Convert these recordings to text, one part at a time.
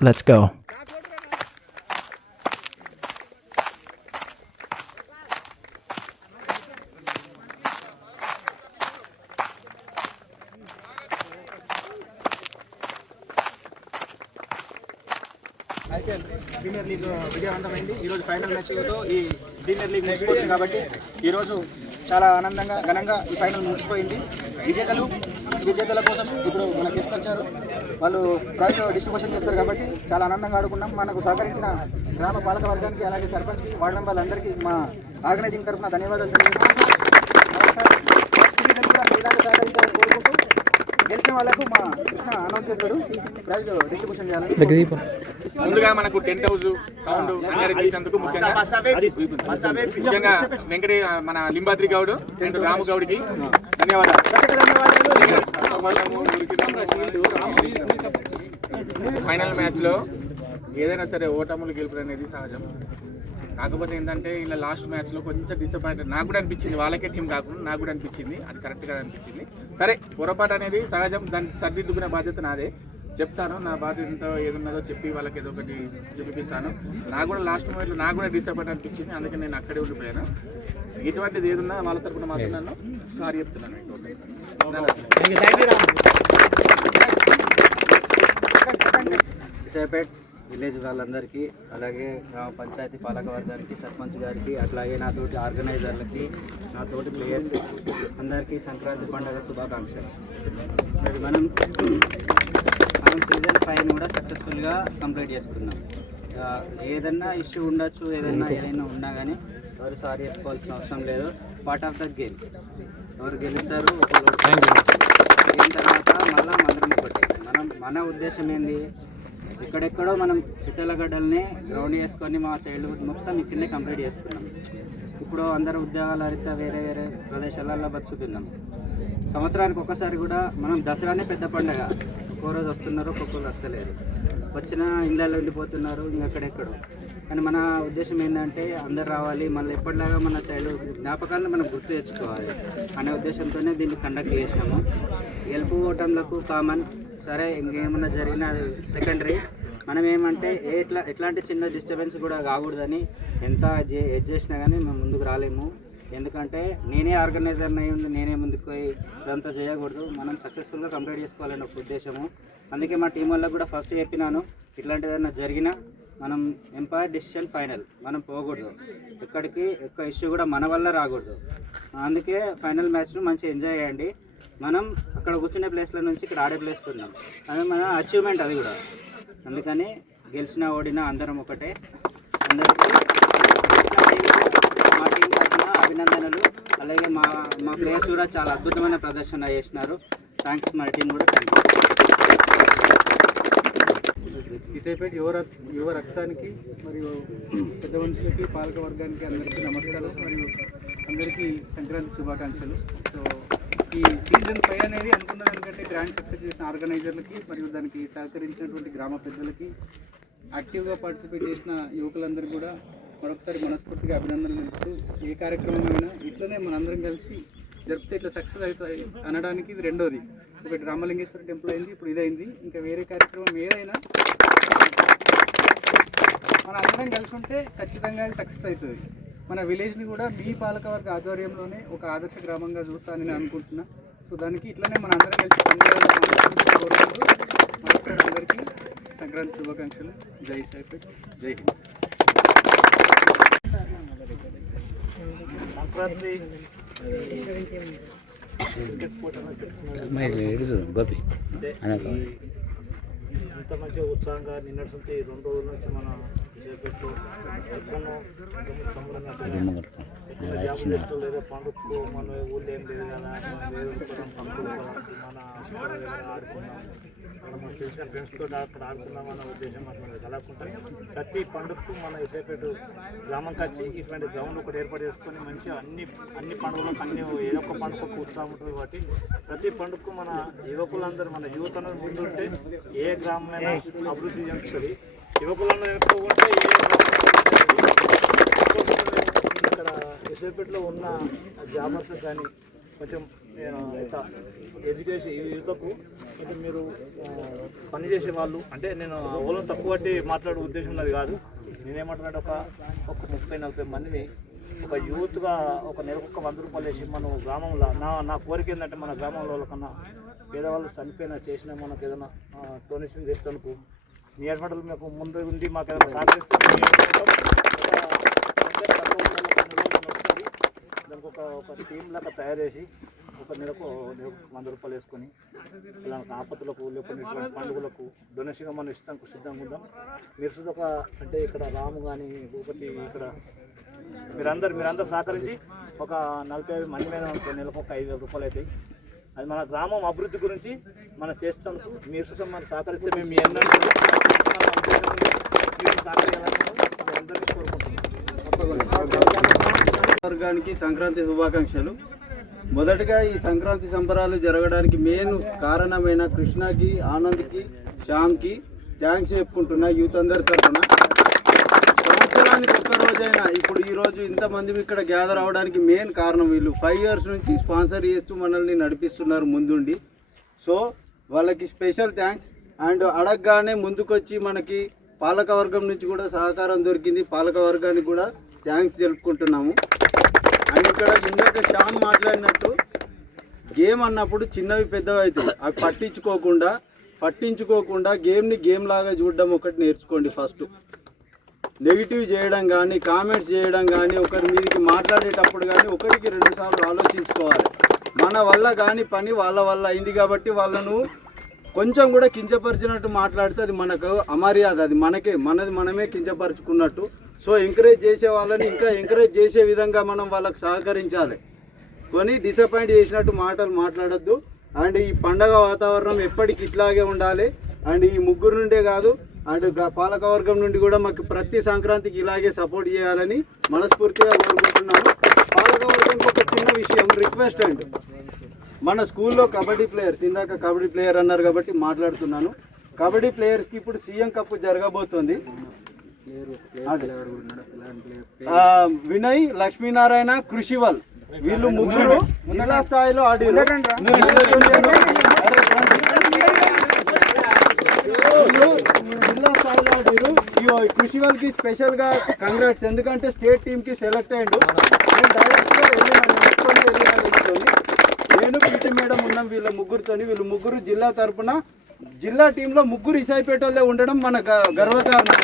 Let's go. IPL premier league విజయవంతమైంది. ఈరోజు final మ్యాచ్లతో ఈ ప్రీమియర్ లీగ్ ముగిసిపోతుంది కాబట్టి ఈరోజు చాలా ఆనందంగా ఘనంగా ఈ ఫైనల్ ముగిసిపోయింది. విజేతల కోసం ఇప్పుడు మన గెస్ట్ వచ్చారు, వాళ్ళు ప్రైజ్ డిస్ట్రిబ్యూషన్ చేస్తారు కాబట్టి చాలా ఆనందంగా ఆడుకున్నాం. మనకు సహకరించిన గ్రామ పాలక వర్గానికి అలాగే సర్పంచ్ వార్డు మెంబర్లందరికీ మా ఆర్గనైజింగ్ తరఫున ధన్యవాదాలు తెలియజేస్తున్నాం. కోరుకుంటూ గెలిచిన వాళ్ళకు మా కృష్ణ అనౌన్స్ చేస్తాడు ప్రైజ్ డిస్ట్రిబ్యూషన్ చేయాలని. ముందుగా మనకు టెంట్ హౌస్ సౌండ్ చేసినందుకు ముఖ్యంగా వెంకటే మన లింబాద్రి గౌడ్ అండ్ రాము గౌడ్కి ధన్యవాదాలు. ఫైనల్ మ్యాచ్లో ఏదైనా సరే ఓటములు గెలుపులు అనేది సహజం. కాకపోతే ఏంటంటే ఇలా లాస్ట్ మ్యాచ్లో కొంచెం డిసప్పాయింట్ నాకు కూడా అనిపించింది. వాళ్ళకే టీం కాకుండా నాకు కూడా అనిపించింది అది కరెక్ట్గా అనిపించింది. సరే పొరపాటు అనేది సహజం, దాన్ని సరిదిద్దుకునే బాధ్యత నాదే. చెప్తాను, నా బాధ్యతతో ఏదున్నదో చెప్పి వాళ్ళకి ఏదో ఒకటి చూపిస్తాను. నాకు కూడా లాస్ట్ మూమెంట్లో నాకు కూడా డిసప్పాయింట్ అనిపించింది, అందుకే నేను అక్కడే ఉండిపోయాను. ఎటువంటిది ఏదున్నా వాళ్ళ తరపున మాత్రం నన్ను సారీ చెప్తున్నాను. విశాఖపేట్ విలేజ్ వాళ్ళందరికీ, అలాగే గ్రామ పంచాయతీ పాలక వర్గానికి, సర్పంచ్ గారికి, అట్లాగే నాతోటి ఆర్గనైజర్లకి, నాతోటి ప్లేయర్స్ అందరికీ సంక్రాంతి పండుగ శుభాకాంక్షలు. మరి మనం సీజన్ 5 కూడా సక్సెస్ఫుల్గా కంప్లీట్ చేసుకున్నాం. ఏదన్నా ఇష్యూ ఉండొచ్చు, ఏదైనా ఉన్నా కానీ ఎవరు సారీ చెప్పుకోవాల్సిన అవసరం లేదు. Part of the game. ఎవరు గెలుస్తారు దీని తర్వాత మళ్ళీ మందరం ఒకటి. మన ఉద్దేశం ఏంది, ఇక్కడెక్కడో మనం చిట్టెలగడ్డల్ని గ్రౌండ్ చేసుకొని మా చైల్డ్హుడ్ మొత్తం ఇక్కడనే కంప్లీట్ చేసుకున్నాం. ఇప్పుడు అందరూ ఉద్యోగాల రీత్యా వేరే వేరే ప్రదేశాలలో బతుకుతున్నాం. సంవత్సరానికి ఒక్కసారి కూడా మనం దసరానే పెద్ద పండుగ. ఒక్కో రోజు వస్తున్నారు, ఒక్కొక్కరు వస్తలేరు, వచ్చిన ఇళ్ళల్లో ఉండిపోతున్నారు ఇంకెక్కడెక్కడో. కానీ మన ఉద్దేశం ఏంటంటే అందరు రావాలి, మళ్ళీ ఎప్పటిలాగా మన చైల్డ్హుడ్ జ్ఞాపకాలను మనం గుర్తు తెచ్చుకోవాలి అనే ఉద్దేశంతోనే దీన్ని కండక్ట్ చేసినాము. గెలుపు ఓటంలకు కామన్, సరే ఇంకేమన్నా జరిగినా అది సెకండరీ. మనం ఏమంటే ఎట్లాంటి చిన్న డిస్టర్బెన్స్ కూడా కాకూడదని ఎంత ఎడ్జ్ చేసినా కానీ మేము ముందుకు రాలేము. ఎందుకంటే నేనే ఆర్గనైజర్ అయి ఉంది, నేనే ముందుకు పోయి ఇదంతా చేయకూడదు. మనం సక్సెస్ఫుల్గా కంప్లీట్ చేసుకోవాలని ఒక ఉద్దేశము. అందుకే మా టీం వాళ్ళకు కూడా ఫస్ట్ చెప్పినాను, ఇట్లాంటిది ఏదైనా జరిగినా మనం ఎంపైర్ డిసిషన్ ఫైనల్, మనం పోకూడదు, ఎక్కడికి ఒక్క ఇష్యూ కూడా మన వల్ల రాకూడదు. అందుకే ఫైనల్ మ్యాచ్ను మంచిగా ఎంజాయ్ చేయండి. మనం అక్కడ కూర్చునే ప్లేస్ల నుంచి ఇక్కడ ఆడే ప్లేస్కి ఉన్నాం, అది మన అచీవ్మెంట్ అది కూడా. అందుకని గెలిచినా ఓడినా అందరం ఒకటే. అందరికీ మా టీం తరఫున అభినందనలు. అలాగే మా ప్లేయర్స్ కూడా చాలా అద్భుతమైన ప్రదర్శన చేసినారు. థ్యాంక్స్ మా టీం కూడా. విశాఖపేట యువ రక్తానికి మరియు పెద్ద మనుషులకి, పాలక వర్గానికి అందరికీ నమస్కారం మరియు అందరికీ సంక్రాంతి శుభాకాంక్షలు. సో ఈ సీజన్ 5 అనేది అనుకున్న దానికంటే గ్రాండ్ సక్సెస్ చేసిన ఆర్గనైజర్లకి మరియు దానికి సహకరించినటువంటి గ్రామ పెద్దలకి, యాక్టివ్గా పార్టిసిపేట్ చేసిన యువకులందరూ కూడా మరొకసారి మనస్ఫూర్తిగా అభినందనలు తెలుపుతూ, ఏ కార్యక్రమమైనా ఇట్లనే మనందరం కలిసి జరిపితే ఇట్లా సక్సెస్ అవుతాయి అనడానికి ఇది రెండోది. ఒకటి రామలింగేశ్వర టెంపుల్ అయింది, ఇప్పుడు ఇదైంది. ఇంకా వేరే కార్యక్రమం ఏదైనా మన అందరం కలిసి ఉంటే ఖచ్చితంగా అది సక్సెస్ అవుతుంది. మన విలేజ్ని కూడా మీ పాలకవర్గ ఆధ్వర్యంలోనే ఒక ఆదర్శ గ్రామంగా చూస్తానని నేను అనుకుంటున్నా. సో దానికి ఇట్లనే మన అందరం కలిసి కోరుకుంటూ అందరికీ సంక్రాంతి శుభాకాంక్షలు. జై విశాఖపేట్, జై హింద్. సంక్రాంతి ఇంత మంచిగా ఉత్సాహంగా నిన్నటి 2 రోజుల నుంచి మన విశాఖపేటలో ఎక్కడో లేదా పండుగకు మన ఊళ్ళో ఏం లేదు కదా, మన ఆడుకున్నాం, మన తెలిసిన ఫ్రెండ్స్తో అక్కడ ఆడుకున్నాం అన్న ఉద్దేశం అట్లా కలగకుండా ప్రతి పండుగకు మన విశాఖపేట గ్రామంకి వచ్చి ఇట్లాంటి గ్రౌండ్ ఒకటి ఏర్పాటు చేసుకొని మంచిగా అన్ని పండుగలకు ఏదో ఒక పండుగకు ఉత్సాహం ఉంటుంది. కాబట్టి ప్రతి పండుగకు మన యువకులందరూ, మన యువత ముందుంటే ఏ గ్రామమైనా అభివృద్ధి చెందుతుంది. యువకులను ఎక్కువ ఉంటే ఇక్కడ విశాఖపేటలో ఉన్న జాబర్స్ కానీ కొంచెం ఎడ్యుకేషన్ యువతకు అయితే మీరు పనిచేసే వాళ్ళు అంటే నేను ఓలో తక్కువ బట్టి మాట్లాడే ఉద్దేశం ఉన్నది కాదు. నేనేమంటున్నాడు ఒక 30-40 మందిని ఒక యూత్గా ఒక నెలకు ఒక 100 రూపాయలు వేసి మన గ్రామంలో నా కోరిక ఏంటంటే మన గ్రామంలో కన్నా పేదవాళ్ళు చనిపోయినా చేసినా మనకు ఏదైనా డొనేషన్ చేస్తానుకు మీ ఏర్పాట్లు మీకు ముందు ఉండి మాకు ఏదైనా సహకరిస్తే దానికి ఒక టీమ్ లాగా తయారు చేసి ఒక నెలకు 100 రూపాయలు వేసుకొని ఇలాంటి ఆపత్తులకు లేకపోతే ఇటువంటి పండుగలకు డొనేషన్గా మనం ఇస్తానికి సిద్ధంగా ఉందాం. మీరు ఒక అంటే ఇక్కడ రాము కానీ భూపతి ఇక్కడ మీరందరూ సహకరించి ఒక 45 మంది మీద నెలకు ఒక 5,000 రూపాయలు అవుతాయి. అది మన గ్రామం అభివృద్ధి గురించి మనం చేస్తానికి మీరు మనం సహకరిస్తే మేము మీ అందరికీ అందరికీ కోరుకుంటున్నాం. వర్గానికి సంక్రాంతి శుభాకాంక్షలు. మొదటగా ఈ సంక్రాంతి సంబరాలు జరగడానికి మెయిన్ కారణమైన కృష్ణకి, ఆనంద్కి, శ్యామ్కి థ్యాంక్స్ చెప్పుకుంటున్నా యూత్ అందరి తరఫున. సంవత్సరానికి ఒక్క రోజైనా ఇప్పుడు ఈరోజు ఇంతమంది ఇక్కడ గ్యాదర్ అవ్వడానికి మెయిన్ కారణం వీళ్ళు 5 years నుంచి స్పాన్సర్ చేస్తూ మనల్ని నడిపిస్తున్నారు ముందుండి. సో వాళ్ళకి స్పెషల్ థ్యాంక్స్. అండ్ అడగగానే ముందుకొచ్చి మనకి పాలకవర్గం నుంచి కూడా సహకారం దొరికింది. పాలకవర్గానికి కూడా థ్యాంక్స్ తెలుపుకుంటున్నాము. అండ్ ఇక్కడ ఇందాక శ్యామ్ మాట్లాడినట్టు గేమ్ అన్నప్పుడు చిన్నవి పెద్దవి అవుతాయి. అవి పట్టించుకోకుండా గేమ్ని గేమ్ లాగా చూడడం ఒకటి నేర్చుకోండి. ఫస్ట్ నెగిటివ్ చేయడం కానీ, కామెంట్స్ చేయడం కానీ, ఒకరి మీదకి మాట్లాడేటప్పుడు కానీ 1-2 సార్లు ఆలోచించుకోవాలి. మన వల్ల కానీ పని వాళ్ళ వల్ల అయింది కాబట్టి వాళ్ళను కొంచెం కూడా కించపరిచినట్టు మాట్లాడితే అది మనకు అమర్యాద, అది మనమే కించపరుచుకున్నట్టు. సో ఎంకరేజ్ చేసే వాళ్ళని ఇంకా ఎంకరేజ్ చేసే విధంగా మనం వాళ్ళకి సహకరించాలి. కొని డిసప్పాయింట్ చేసినట్టు మాటలు మాట్లాడొద్దు. అండ్ ఈ పండగ వాతావరణం ఎప్పటికి ఇట్లాగే ఉండాలి. అండ్ ఈ ముగ్గురు నుండే కాదు, అండ్ పాలకవర్గం నుండి కూడా మాకు ప్రతి సంక్రాంతికి ఇలాగే సపోర్ట్ చేయాలని మనస్ఫూర్తిగా కోరుకుంటున్నాను. పాలకవర్గంకి ఒక చిన్న విషయం రిక్వెస్ట్ అండి, మన స్కూల్లో కబడ్డీ ప్లేయర్స్, ఇందాక కబడ్డీ ప్లేయర్ అన్నారు కాబట్టి మాట్లాడుతున్నాను. కబడ్డీ ప్లేయర్స్కి ఇప్పుడు సీఎం కప్ జరగబోతుంది. వినయ్, లక్ష్మీనారాయణ, కృషివల్ వీళ్ళు ముగ్గురు జిల్లా స్థాయిలో ఆడిరు. కృషివల్కి స్పెషల్గా కంగ్రాట్స్, ఎందుకంటే స్టేట్ టీమ్కి సెలెక్ట్ అయ్యిండు. నేను పీటీ మేడం ఉన్నాం వీళ్ళ ముగ్గురుతోని. వీళ్ళు ముగ్గురు జిల్లా తరఫున జిల్లా టీంలో ముగ్గురు ఇసాయిపేటలో ఉండడం మన గర్వకారణం.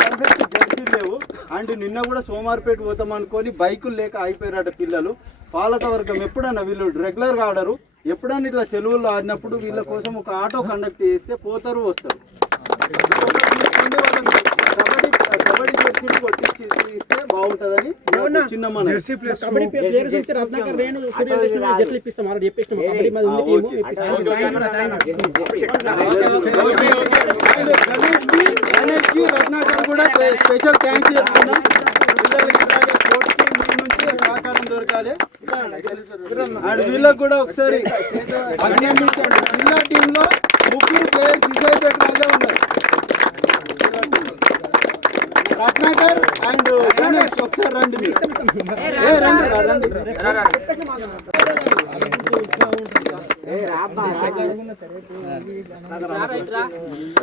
పర్ఫెక్ట్ జడ్జీలు లేవు. అండ్ నిన్న కూడా సోమార్పేట పోతాం అనుకొని బైకులు లేక అయిపోయారట పిల్లలు. పాలకవర్గం ఎప్పుడన్నా వీళ్ళు రెగ్యులర్గా ఆడరు, ఎప్పుడన్నా ఇట్లా సెలవుల్లో ఆడినప్పుడు వీళ్ళ కోసం ఒక ఆటో కండక్ట్ చేస్తే పోతారు వస్తారు. కబడ్డీ జెర్సీలు కొట్టించి ఇస్తే బాగుంటుందని చిన్న మన రత్నాకర్ కూడా స్పెషల్ థ్యాంక్స్ చెప్తున్నాం. సహకారం దొరకాలి. అండ్ వీళ్ళకి కూడా ఒకసారి అభినందించండి. జిల్లా టీంలో ముగ్గురు ప్లేయర్స్ ఇసాయిపేట వాళ్ళే ఉన్నారు. రత్నాకర్ అండ్ గణేష్ ఒకసారి రండి. రండి.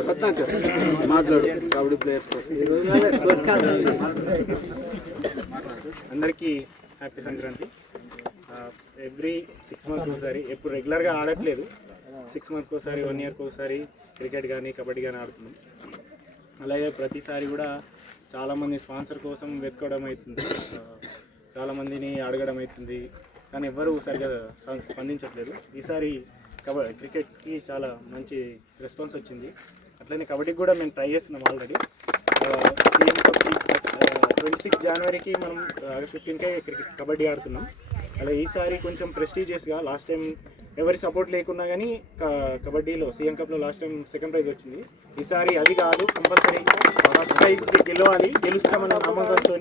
రత్నాకర్ మాట్లాడు కబడ్డీ ప్లేయర్స్ అందరికీ హ్యాపీ సంక్రాంతి. ఎవ్రీ 6 months ఒకసారి, ఎప్పుడు రెగ్యులర్గా ఆడట్లేదు, 6 months ఒకసారి, 1 year ఒకసారి క్రికెట్ కానీ కబడ్డీ కానీ ఆడుతున్నాం. అలాగే ప్రతిసారి కూడా చాలామంది స్పాన్సర్ కోసం వెతుకోవడం అవుతుంది, చాలామందిని అడగడం అవుతుంది, కానీ ఎవ్వరూ సరిగా స్పందించట్లేదు. ఈసారి క్రికెట్కి చాలా మంచి రెస్పాన్స్ వచ్చింది. అట్లనే కబడ్డీకి కూడా మేము ట్రై చేస్తున్నాం ఆల్రెడీ. సీఎం కప్కి 26 Januaryకి మనం August 15కే కబడ్డీ ఆడుతున్నాం. అలా ఈసారి కొంచెం ప్రెస్టీజియస్గా, లాస్ట్ టైం ఎవరి సపోర్ట్ లేకున్నా కానీ కబడ్డీలో సీఎం కప్లో లాస్ట్ టైం 2nd prize వచ్చింది. ఈసారి అది కాదు, కంపల్సరీ ఫస్ట్ ప్రైజ్ గెలవాలి, గెలుస్తామన్న నమ్మకంతో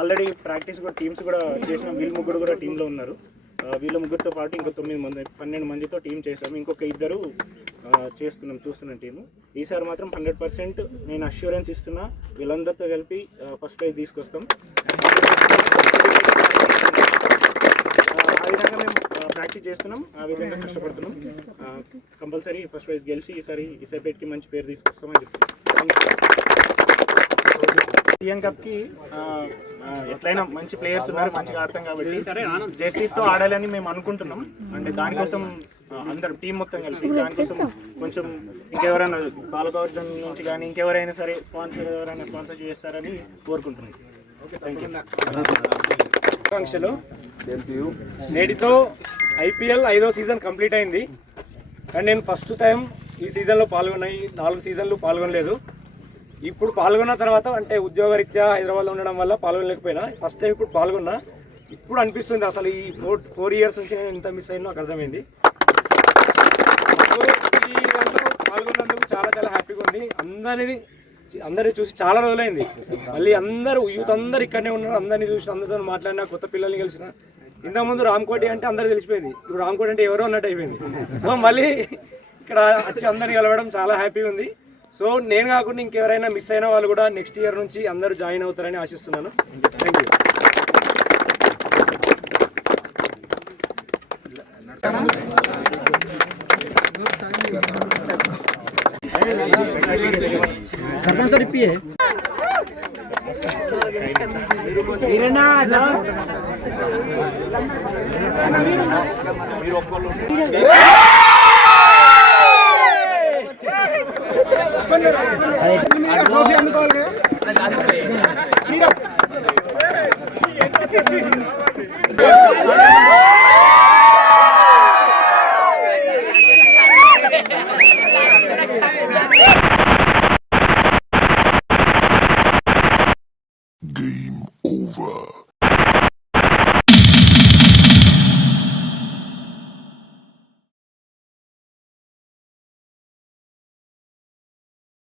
ఆల్రెడీ ప్రాక్టీస్ కూడా టీమ్స్ కూడా చేసినాం. వీళ్ళు ముగ్గురు కూడా టీంలో ఉన్నారు. వీళ్ళ ముగ్గురితో పాటు ఇంకో 12 మందితో టీం చేసాము. ఇంకొక 2 చూస్తున్నాం టీము. ఈసారి మాత్రం 100% నేను అష్యూరెన్స్ ఇస్తున్నా, వీళ్ళందరితో కలిపి ఫస్ట్ ప్రైజ్ తీసుకొస్తాం. ఆ విధంగా మేము ప్రాక్టీస్ చేస్తున్నాం, ఆ విధంగా కష్టపడుతున్నాం. కంపల్సరీ ఫస్ట్ ప్రైజ్ గెలిచి ఈసారి ఇసైపేట్కి మంచి పేరు తీసుకొస్తామని చెప్తున్నాం. టీఎన్ కప్కి ఎట్లయినా మంచి ప్లేయర్స్ ఉన్నారు, మంచిగా ఆడతాం కాబట్టి జెర్సీస్తో ఆడాలని మేము అనుకుంటున్నాం. అంటే దానికోసం అందరు టీం మొత్తం కలిపి దానికోసం కొంచెం ఇంకెవరైనా పాలకవర్గం నుంచి కానీ ఇంకెవరైనా సరే ఎవరైనా స్పాన్సర్ చేస్తారని కోరుకుంటున్నాం. ఆకాంక్షలు. నేటితో ఐపీఎల్ 5వ సీజన్ కంప్లీట్ అయింది. కానీ నేను ఫస్ట్ టైం ఈ సీజన్లో పాల్గొన్నాయి. 4 సీజన్లు పాల్గొనలేదు. ఇప్పుడు పాల్గొన్న తర్వాత అంటే ఉద్యోగరీత్యా హైదరాబాద్లో ఉండడం వల్ల పాల్గొనలేకపోయినా ఫస్ట్ టైం ఇప్పుడు పాల్గొన్నా. ఇప్పుడు అనిపిస్తుంది అసలు ఈ 4 ఇయర్స్ నుంచి నేను ఎంత మిస్ అయిందో నాకు అర్థమైంది. ఈ దాంట్లో పాల్గొన్నందుకు చాలా హ్యాపీగా ఉంది. అందరినీ చూసి చాలా రోజులైంది. మళ్ళీ అందరూ యూత్ అందరు ఇక్కడనే ఉన్నారు. అందరినీ చూసి అందరితో మాట్లాడినా, కొత్త పిల్లల్ని కలిసిన. ఇంతకుముందు రామ్కోటి అంటే అందరు తెలిసిపోయింది, ఇప్పుడు రామ్కోటి అంటే ఎవరో అన్నట్టు అయిపోయింది. సో మళ్ళీ ఇక్కడ వచ్చి అందరిని కలవడం చాలా హ్యాపీగా ఉంది. సో నేను కాకుండా ఇంకెవరైనా మిస్ అయిన వాళ్ళు కూడా నెక్స్ట్ ఇయర్ నుంచి అందరూ జాయిన్ అవుతారని ఆశిస్తున్నాను. Thank you.